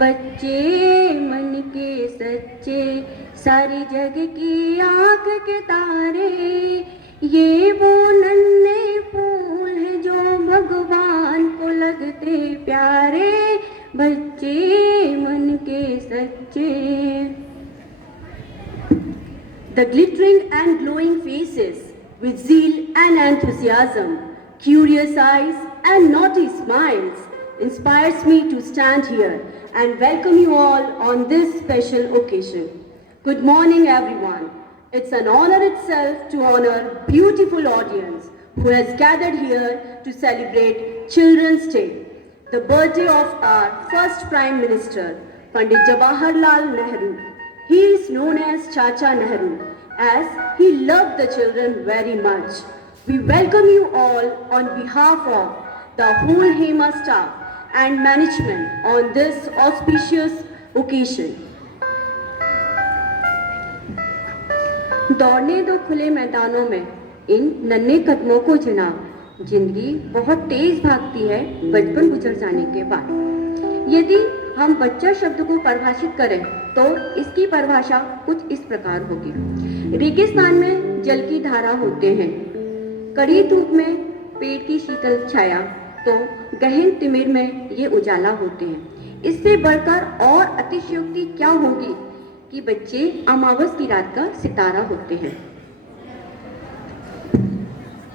बच्चे मन के सच्चे, सारी जग की आंख के तारे, ये वो नन्हे फूल हैं जो भगवान को लगते प्यारे, बच्चे मन के सच्चे. The glittering and glowing faces, with zeal and enthusiasm, curious eyes and naughty smiles, inspires me to stand here and welcome you all on this special occasion. Good morning, everyone. It's an honor itself to honor beautiful audience who has gathered here to celebrate Children's Day, the birthday of our first Prime Minister, Pandit Jawaharlal Nehru. He is known as Chacha Nehru, as he loved the children very much. We welcome you all on behalf of the whole HEMA staff and management on this auspicious occasion. दौड़ने दो खुले मैदानों में इन नन्हे कदमों को जनाब, जिंदगी बहुत तेज भागती है बचपन गुजर जाने के बाद. यदि हम बच्चा शब्द को परिभाषित करें तो इसकी परिभाषा कुछ इस प्रकार होगी. रेगिस्तान में जल की धारा होते हैं, कड़ी धूप में पेड़ की शीतल छाया, तो गहन तिमिर में ये उजाला होते हैं. इससे बढ़कर और अतिशयोक्ति क्या होगी कि बच्चे अमावस की रात का सितारा होते हैं.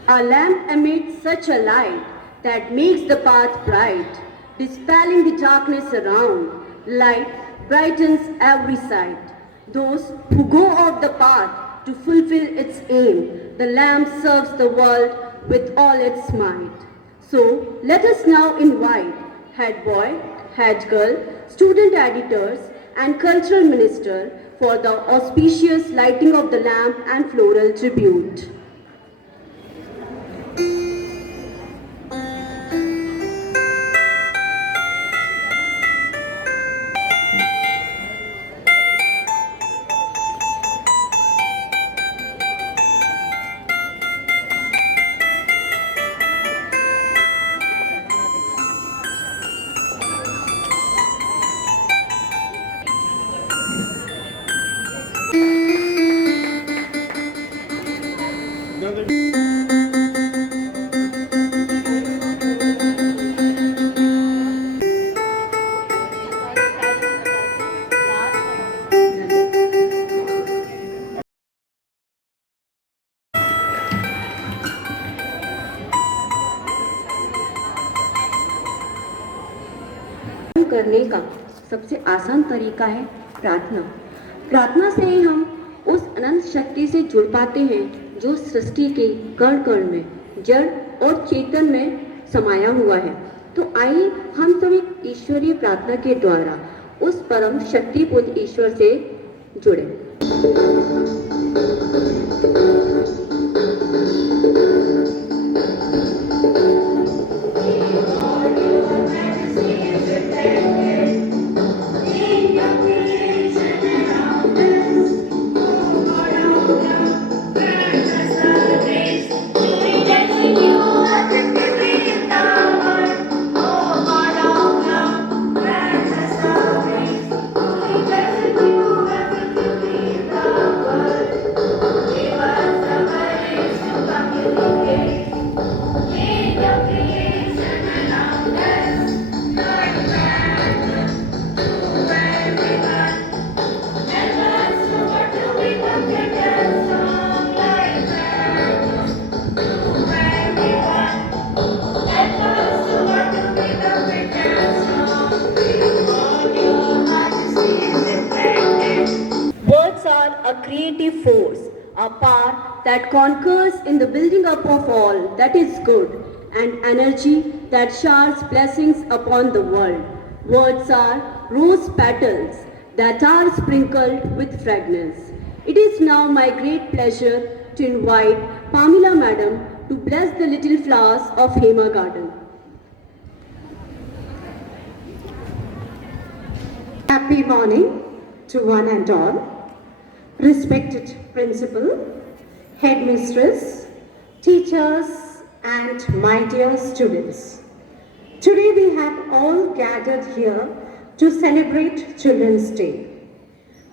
A lamp emits such a light that makes the path bright, dispelling the darkness around. Light brightens every sight. Those who go off the path to fulfill its aim, the lamp serves the world with all its might. So let us now invite head boy, head girl, student editors and cultural minister for the auspicious lighting of the lamp and floral tribute. करने का सबसे आसान तरीका है प्रार्थना. प्रार्थना से ही हम उस अनंत शक्ति से जुड़ पाते हैं जो सृष्टि के कण कण में, जड़ और चेतन में समाया हुआ है. तो आइए हम सभी ईश्वरीय प्रार्थना के द्वारा उस परम शक्तिपूर्ण ईश्वर से जुड़े. Creative force, a power that conquers in the building up of all that is good, and energy that showers blessings upon the world. Words are rose petals that are sprinkled with fragrance. It is now my great pleasure to invite Pamela Madam to bless the little flowers of Hema Garden. Happy morning to one and all. Respected principal, headmistress, teachers and my dear students. Today we have all gathered here to celebrate Children's Day.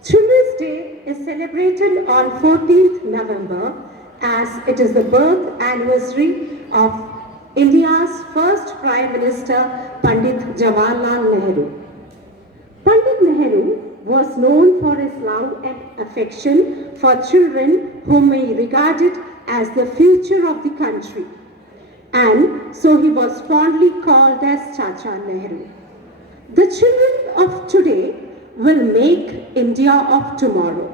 Children's Day is celebrated on 14th November as it is the birth anniversary of India's first Prime Minister Pandit Jawaharlal Nehru. Pandit Nehru was known for his love and affection for children whom he regarded as the future of the country. And so he was fondly called as Chacha Nehru. The children of today will make India of tomorrow.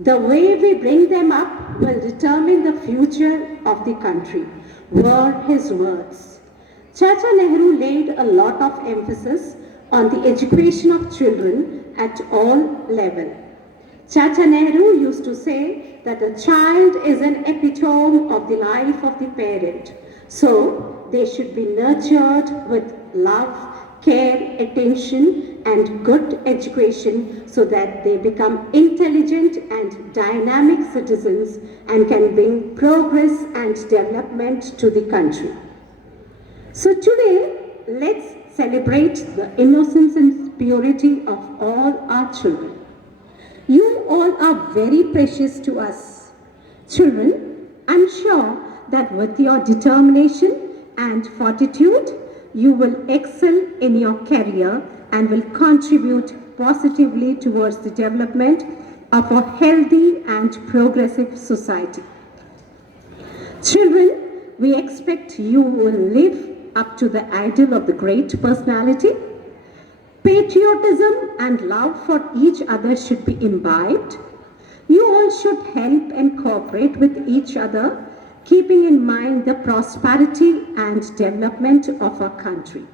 The way we bring them up will determine the future of the country, were his words. Chacha Nehru laid a lot of emphasis on the education of children at all levels. Chacha Nehru used to say that a child is an epitome of the life of the parent. So they should be nurtured with love, care, attention, and good education so that they become intelligent and dynamic citizens and can bring progress and development to the country. So today, let's celebrate the innocence and purity of all our children. You all are very precious to us. Children, I'm sure that with your determination and fortitude, you will excel in your career and will contribute positively towards the development of a healthy and progressive society. Children, we expect you will live up to the ideal of the great personality. Patriotism and love for each other should be imbibed. You all should help and cooperate with each other, keeping in mind the prosperity and development of our country.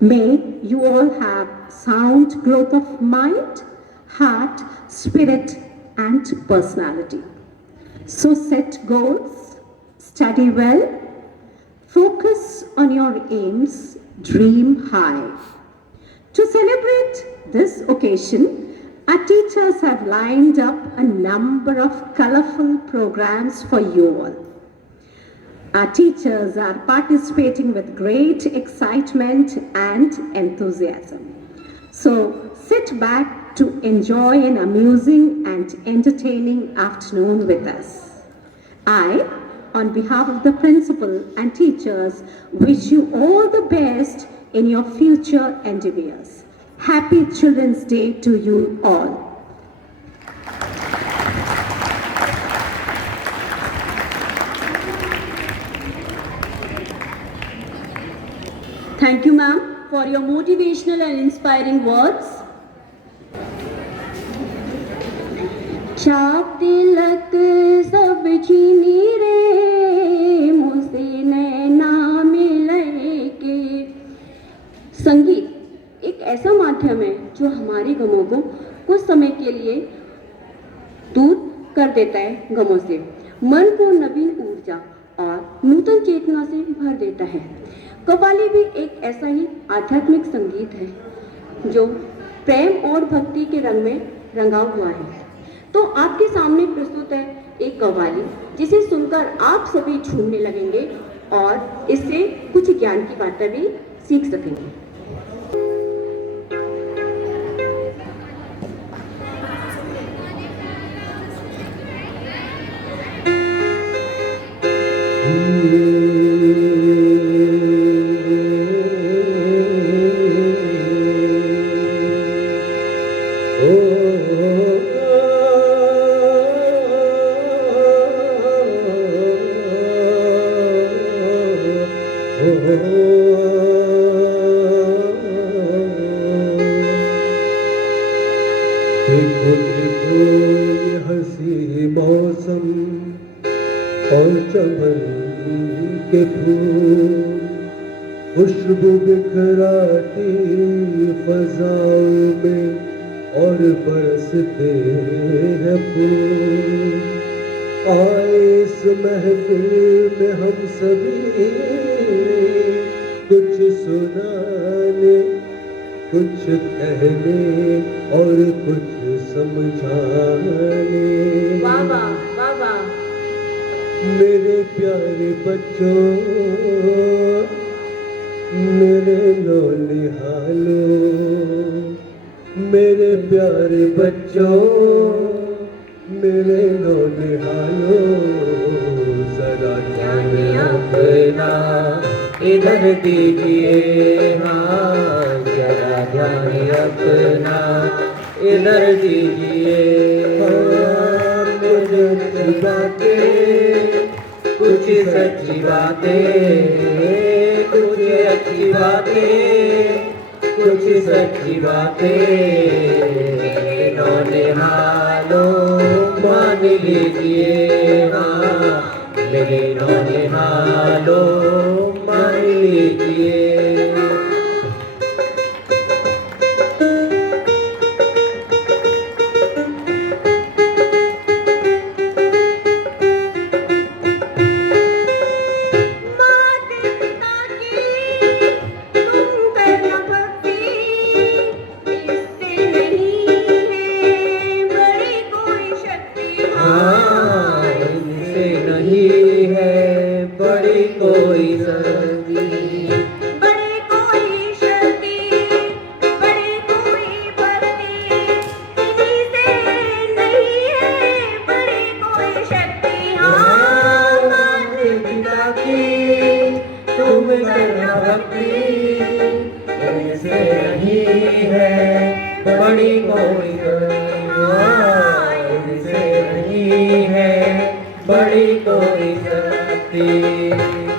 May you all have sound growth of mind, heart, spirit, and personality. So set goals, study well, focus on your aims, dream high. To celebrate this occasion, our teachers have lined up a number of colorful programs for you all. Our teachers are participating with great excitement and enthusiasm. So sit back to enjoy an amusing and entertaining afternoon with us. I, on behalf of the principal and teachers, wish you all the best in your future endeavors. Happy Children's Day to you all. Thank you, ma'am, for your motivational and inspiring words. छाप तिलक सब छीनी रे मुझसे नैना मिले के। संगीत एक ऐसा माध्यम है जो हमारे गमों को कुछ समय के लिए दूर कर देता है, गमों से मन को नवीन ऊर्जा और नूतन चेतना से भर देता है। कव्वाली भी एक ऐसा ही आध्यात्मिक संगीत है जो प्रेम और भक्ति के रंग में रंगा हुआ है। तो आपके सामने प्रस्तुत है एक कव्वाली जिसे सुनकर आप सभी झूमने लगेंगे और इससे कुछ ज्ञान की बातें भी सीख सकेंगे। देखो देखो ये हंसी मौसम और चमन के फूल, खुशबू बिखराती फजाओं में और बरसते हैं फूल। आए इस महफिल में हम सभी कुछ सुनाने, कुछ कहने और कुछ समझाने। वाह वाह वाह वाह। मेरे प्यारे बच्चों, मेरे नौनिहालों, मेरे प्यारे बच्चों, मेरे नौनिहालों, जरा ध्यान अपना इधर दीजिए, हाँ जरा ध्यान अपना इधर दीजिए। कुछ अच्छी बातें, कुछ सच्ची बातें, कुछ अच्छी बातें, कुछ सच्ची बातें, नौनिहालों मान लीजिए, हाँ मेरे नौनिहालों मान लीजिए। बड़ी कोई से नहीं है, बड़ी कोई शक्ति।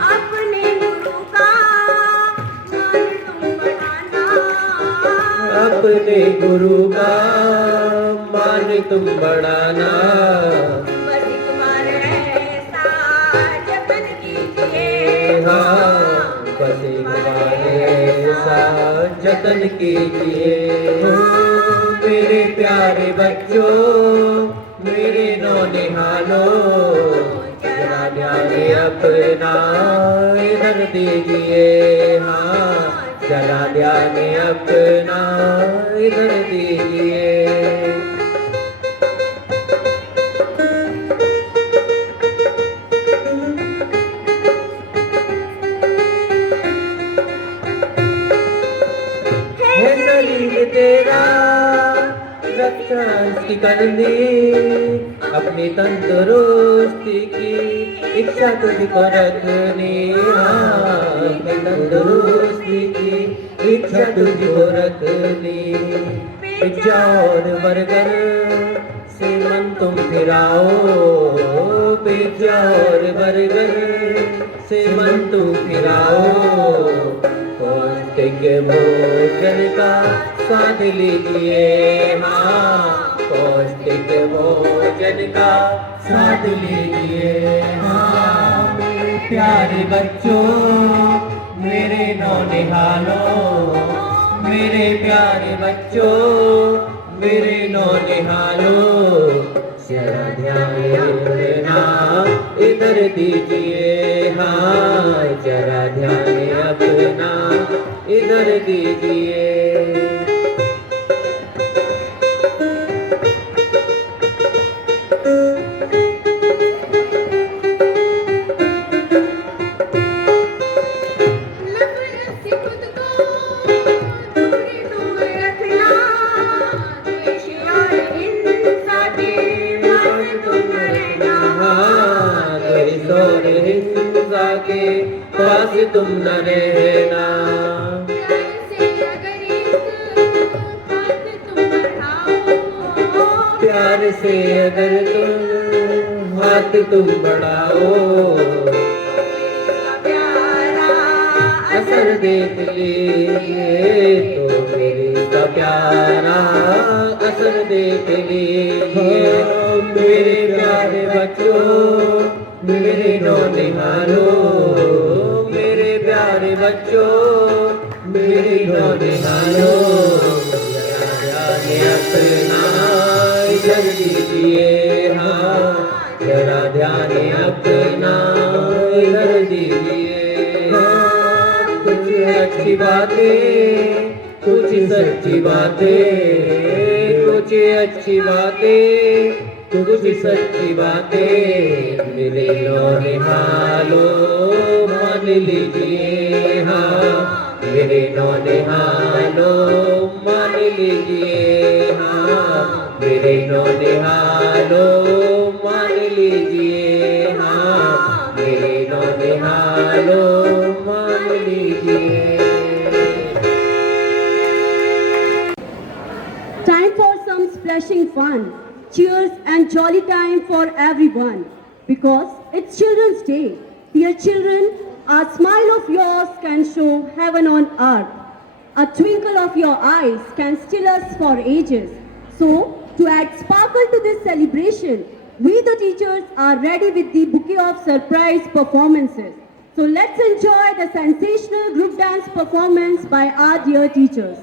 अपने गुरु का मान तुम बढ़ाना, अपने गुरु का मान तुम बढ़ाना, बस एक बार ऐसा जतन कीजिए, हाँ बस एक बार ऐसा जतन कीजिए। मेरे प्यारे बच्चों, मेरे नौनिहालों, जरा ध्यान अपना इधर दीजिए, हाँ जरा ध्यान अपना इधर दीजिए। है शरीर तेरा रक्षा की करनी, अपनी तंदुरुस्ती की इच्छा तुझको रखनी, अपनी तंदुरुस्ती की इच्छा तुझको रखनी। पिज्जा और बर्गर से मन तुम फिराओ, पिज्जा और बर्गर से मन तुम फिराओ, पौष्टिक भोजन का स्वाद लीजिए, हाँ पौष्टिक भोजन का स्वाद लीजिए। हाँ मेरे प्यारे बच्चों, मेरे नौनिहालों, मेरे प्यारे बच्चों, मेरे नौनिहालों, जरा ध्यान अपना इधर दीजिए, हाँ जरा ध्यान अपना इधर दीजिए। नफरत से खुद को दूर दूर रखना, द्वेष और हिंसा के पास तुम रहना, हाँ द्वेष और हिंसा के पास तुम न रहना। प्यार से अगर तुम हाथ तुम बढ़ाओ, प्यार से अगर तुम हाथ तुम बढ़ाओ, प्यारा असर देख लीजिए, तो मेरे का प्यारा असर देख लीजिए। मेरे प्यारे बच्चों, मेरे नौनिहालों, मेरे प्यारे बच्चों, मेरे नौनिहालों, ध्यान अपना इधर दीजिए, हाँ जरा ध्यान अपना इधर दीजिए। कुछ अच्छी बातें, कुछ सच्ची बातें, कुछ अच्छी बातें, कुछ सच्ची बातें, मेरे नौनिहालों मान लीजिए, हाँ मेरे नौनिहालों मान लीजिए हाँ मेरे नौनिहालों मान लीजिए हाँ मेरे नौनिहालों मान लीजिए। Time for some splashing fun, cheers and jolly time for everyone. Because it's Children's Day. Dear children, a smile of yours can show heaven on earth. A twinkle of your eyes can still us for ages. So, to add sparkle to this celebration, we the teachers are ready with the bouquet of surprise performances. So let's enjoy the sensational group dance performance by our dear teachers.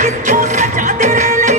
कितों सजा तेरे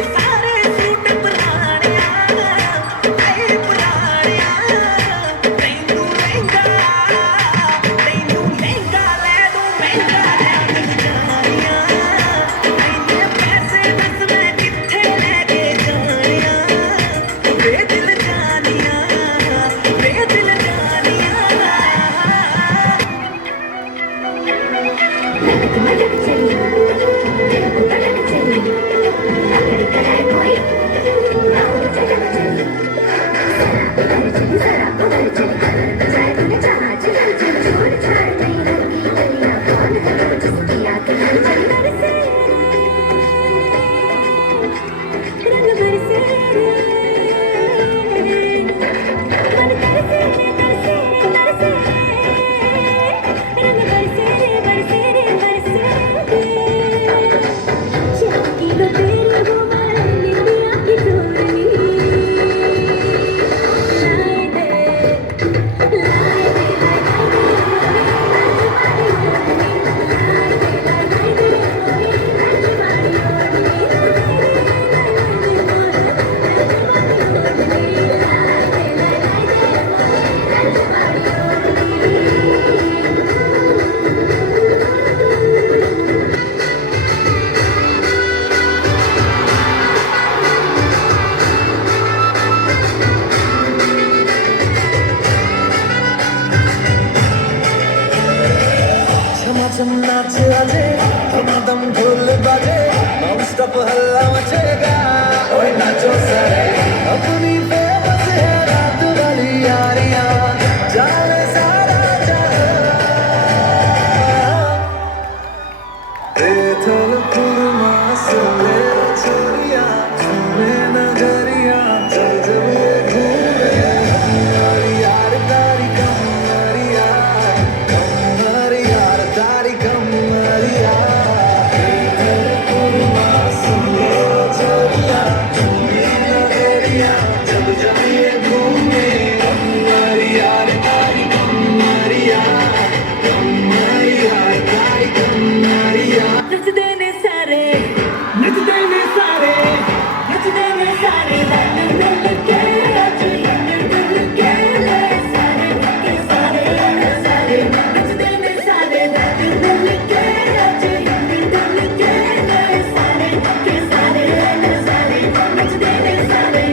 आजे दम ढोल बाजे non stop हल्ला मचेगा ओए नाचो सारे अपनी फेमस है रात वाली यारियां जाने सारा जहां थल पुरमा सुने चुरिया सुने नगरिया चल जब ये घूमे हमारी यार तारी कमरिया हमारी यार तारी कमरिया थल पुरमा सुने चुरिया सुने नगरिया चल जब ये घूमे हमारी यार तारी कमरिया हमारी यार तारी कमरिया नचते ने सारे नचते ने सारे नचते ने सारे रंग मिल के रच रंग मिल के ले सारे के सारे नचते ने सारे रंग मिल के रच रंग मिल के ले सारे के सारे नचते ने सारे नचते ने सारे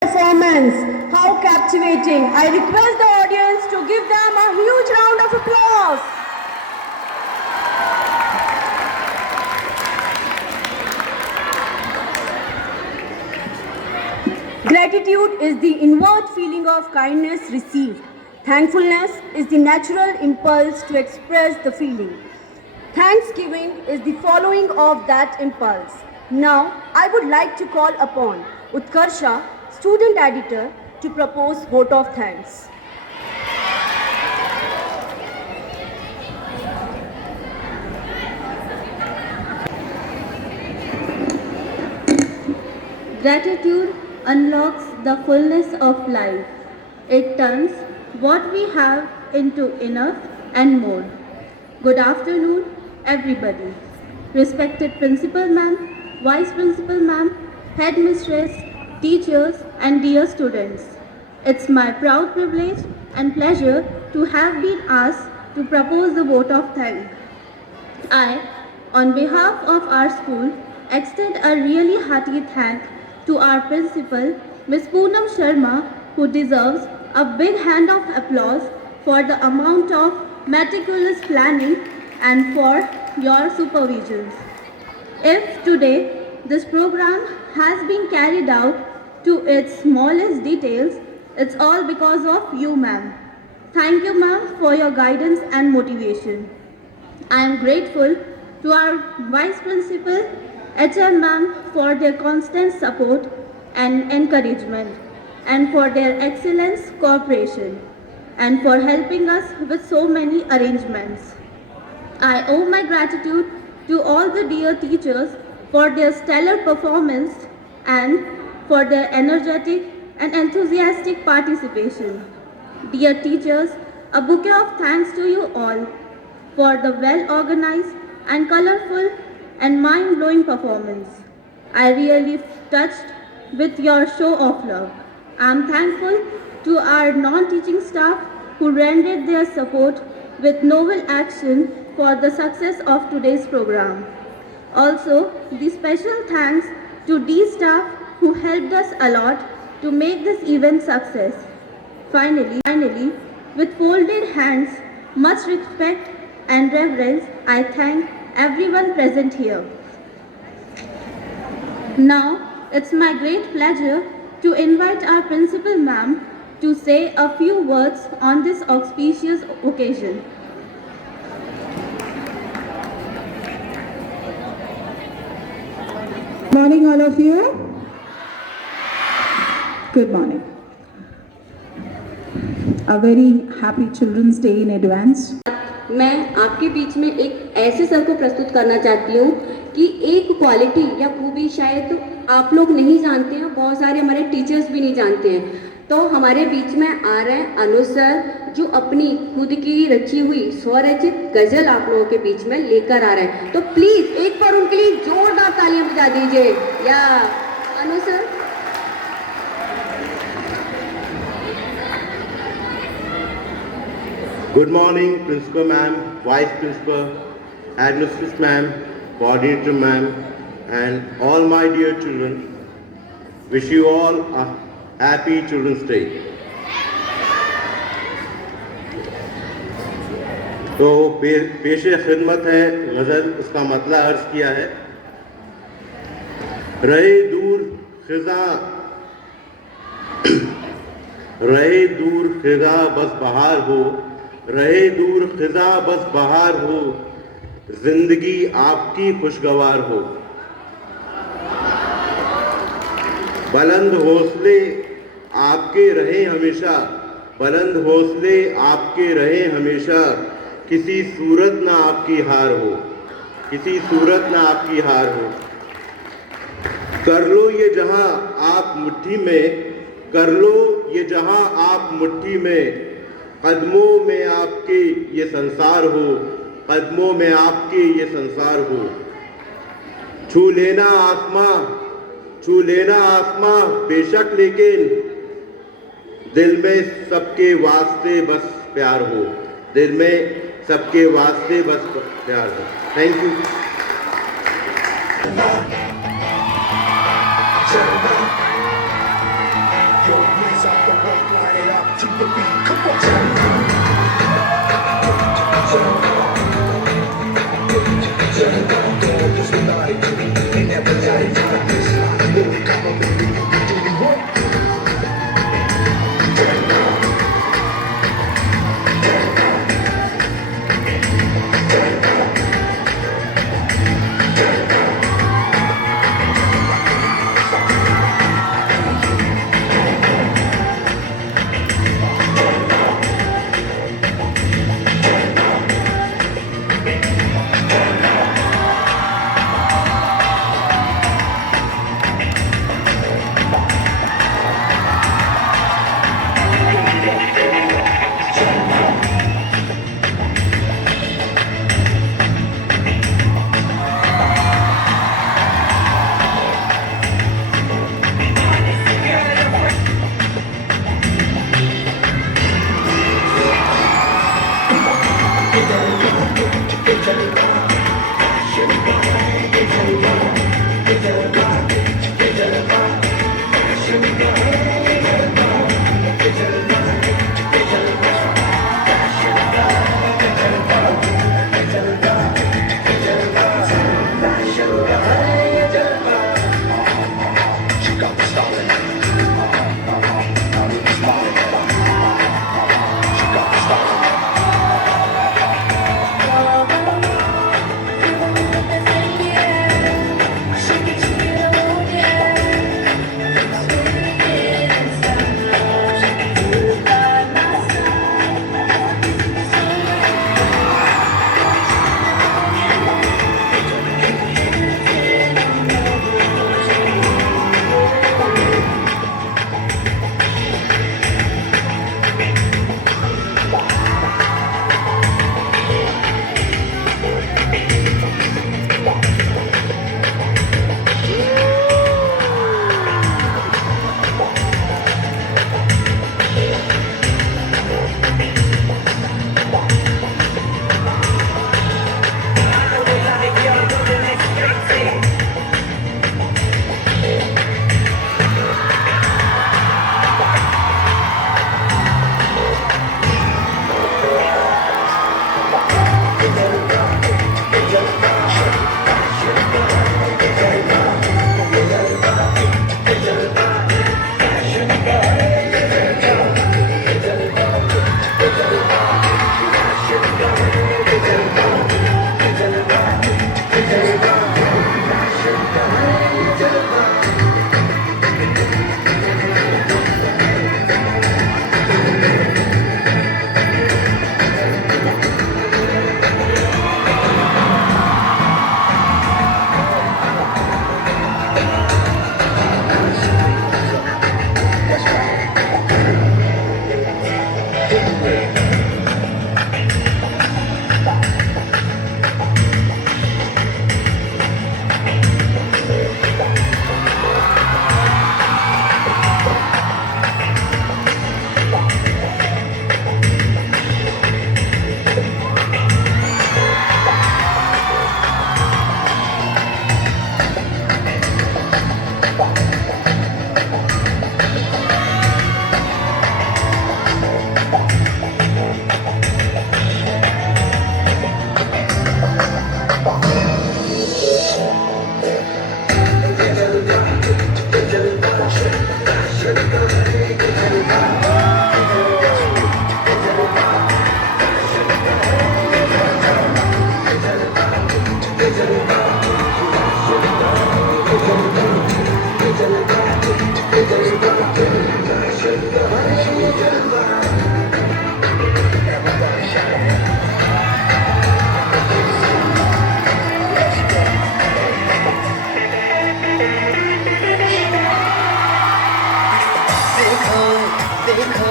performance. How captivating. I request the audience to give them a huge round of applause. Gratitude is the inward feeling of kindness received. Thankfulness is the natural impulse to express the feeling. Thanksgiving is the following of that impulse. Now, I would like to call upon Utkarsha, student editor, to propose vote of thanks. Gratitude unlocks the fullness of life. It turns what we have into enough and more. Good afternoon, everybody. Respected Principal Ma'am, Vice Principal Ma'am, Headmistress, teachers, and dear students. It's my proud privilege and pleasure to have been asked to propose the vote of thanks. I, on behalf of our school, extend a really hearty thank to our principal, Ms. Poonam Sharma, who deserves a big hand of applause for the amount of meticulous planning and for your supervisions. If today this program has been carried out to its smallest details, it's all because of you, ma'am. Thank you, ma'am, for your guidance and motivation. I am grateful to our Vice Principal, HM ma'am, for their constant support and encouragement, and for their excellence cooperation, and for helping us with so many arrangements. I owe my gratitude to all the dear teachers for their stellar performance and for their energetic and enthusiastic participation. Dear teachers, a bouquet of thanks to you all for the well-organized and colorful and mind-blowing performance. I really touched with your show of love. I am thankful to our non-teaching staff who rendered their support with novel action for the success of today's program. Also, the special thanks to D staff who helped us a lot to make this event success. Finally, with folded hands, much respect and reverence, I thank everyone present here. Now, it's my great pleasure to invite our principal ma'am to say a few words on this auspicious occasion. Morning, all of you. Good morning. A very happy Children's Day in advance. मैं आपके बीच में एक ऐसे sir को प्रस्तुत करना चाहती हूँ कि एक क्वालिटी या खूबी शायद आप लोग नहीं जानते हैं, बहुत सारे हमारे टीचर्स भी नहीं जानते हैं। तो हमारे बीच में आ रहे हैं अनुज सर, जो अपनी खुद की रची हुई स्वरचित गजल आप लोगों के बीच में लेकर आ रहे हैं। तो प्लीज एक बार उनके लिए जोरदार तालियां बजा दीजिए। या अनुज sir. Good morning, Principal Ma'am, Vice Principal, Headmistress Ma'am, Coordinator Ma'am, and all my dear children. Wish you all a happy Children's Day. तो पेशे खिदमत है गज़ल, उसका मतला अर्ज किया है। रहे दूर खिज़ा बस बहार हो, रहे दूर खिज़ा बस बहार हो, जिंदगी आपकी खुशगवार हो। बुलंद हौसले आपके रहे हमेशा, बुलंद हौसले आपके रहे हमेशा, किसी सूरत ना आपकी हार हो, किसी सूरत ना आपकी हार हो। कर लो ये जहां आप मुट्ठी में, कर लो ये जहां आप मुट्ठी में, कदमों में आपके ये संसार हो, कदमों में आपके ये संसार हो। छू लेना आसमां, छू लेना आसमां बेशक, लेकिन दिल में सबके वास्ते बस प्यार हो, दिल में सबके वास्ते बस प्यार हो। Thank you. देखो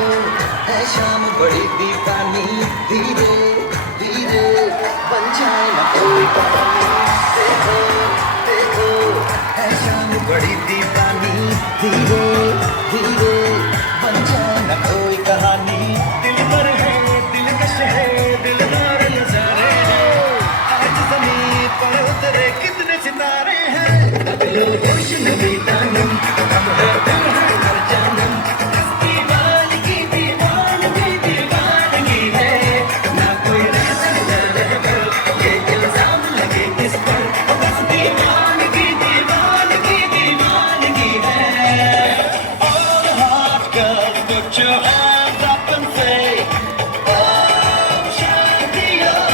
है शाम बड़ी दीवानी, धीरे धीरे बन जाए ना कोई कहानी। देखो देखो है शाम बड़ी दीवानी, धीरे धीरे बन जाए ना कोई कहानी। दिल पर है दिलकश है दिलदार नजारे हैं, आज ज़मीं पर उतरे कितने सितारे हैं। अगलो होश नबी दानम हम है दिल है हर जानम, इस दीवानगी दीवानगी दीवानगी है। ना कोई रीज़न है ये इल्ज़ाम लगे किस पर, बस दीवानगी दीवानगी दीवानगी है। All the hot girls put your hands up and say Om Shanti Om.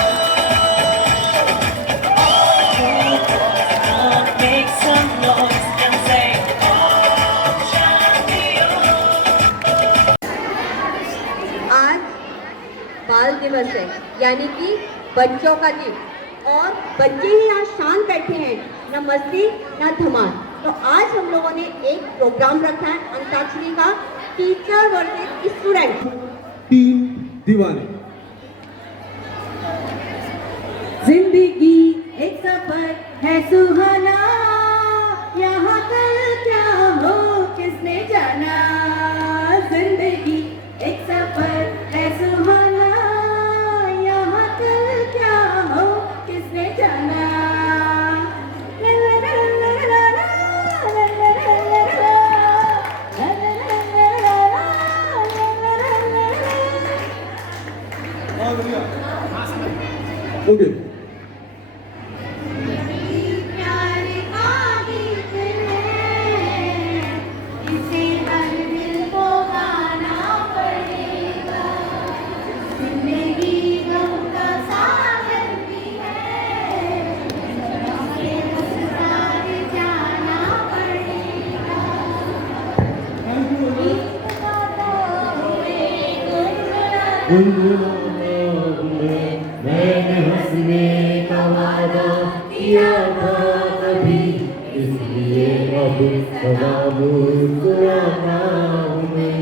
Make some noise and say Om Shanti आज बाल दिवस है, यानी कि बच्चों का दिन, और बच्चे ही यहाँ शांत बैठे हैं, न मस्ती न धमाल। तो आज हम लोगों ने एक प्रोग्राम रखा है अंताक्षरी का, टीचर वर्सेस स्टूडेंट। तीन दीवाने। जिंदगी एक सफर है सुहाना, यहाँ कल क्या हो किसने जाना। जिंदगी एक सफर है सुहाना, यहाँ कल क्या हो किसने जाना। ओके प्यार का गीत है, इसे हर दिल को गाना पड़ेगा। जिंदगी गम का सागर भी है, इसे बस साथ जाना पड़ेगा। गीत गाता हुए गुनगुनाता मैंने हंसने का वादा किया था कभी, इसलिए अब सदा मुस्कुराता हूँ मैं।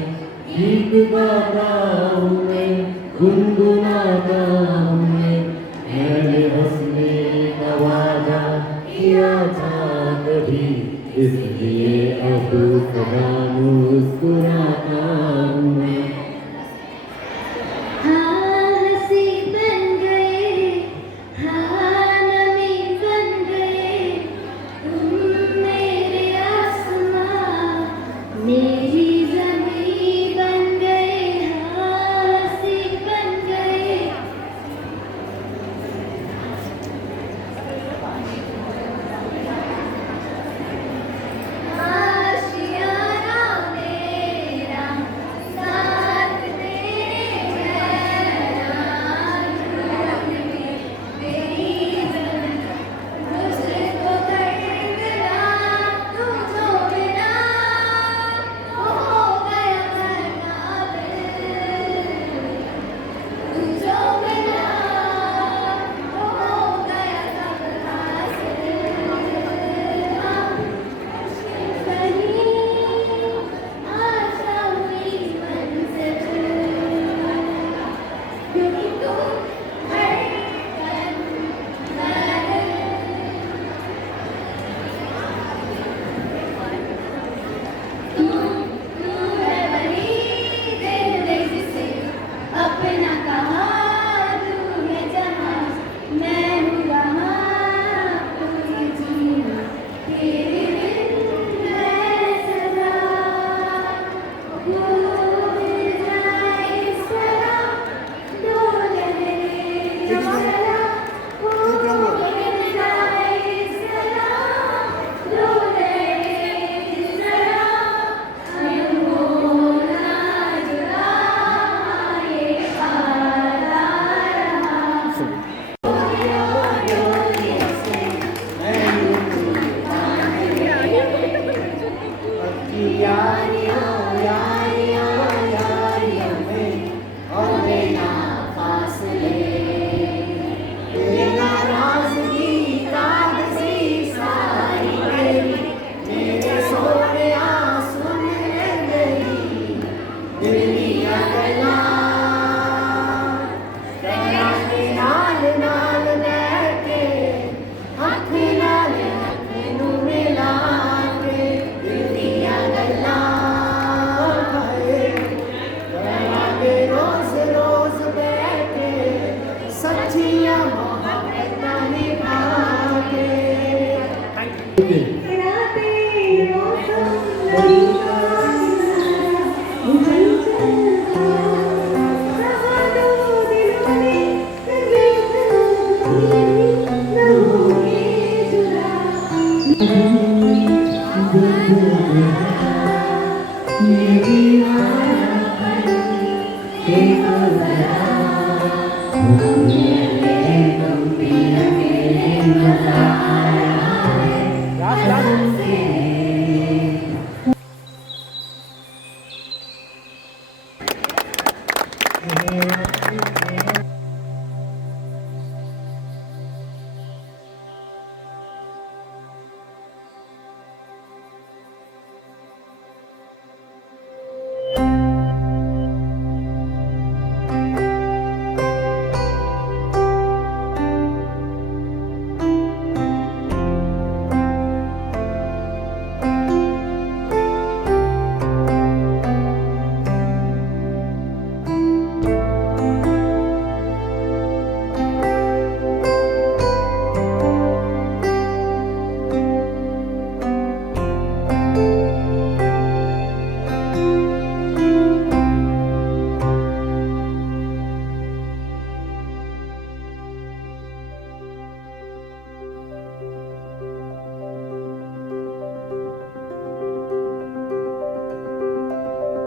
गीत गाता हूँ मैं, गुनगुनाता हूँ मैं। मैंने हंसने का वादा किया था कभी, इसलिए अब सदा मुस्कुराता हूँ मैं। हंसी बन गए, नमी बन गए, तुम मेरे आसमां मेरी ज़मीं बन गए। हंसी बन गए। आशियाना मेरा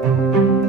Thank you.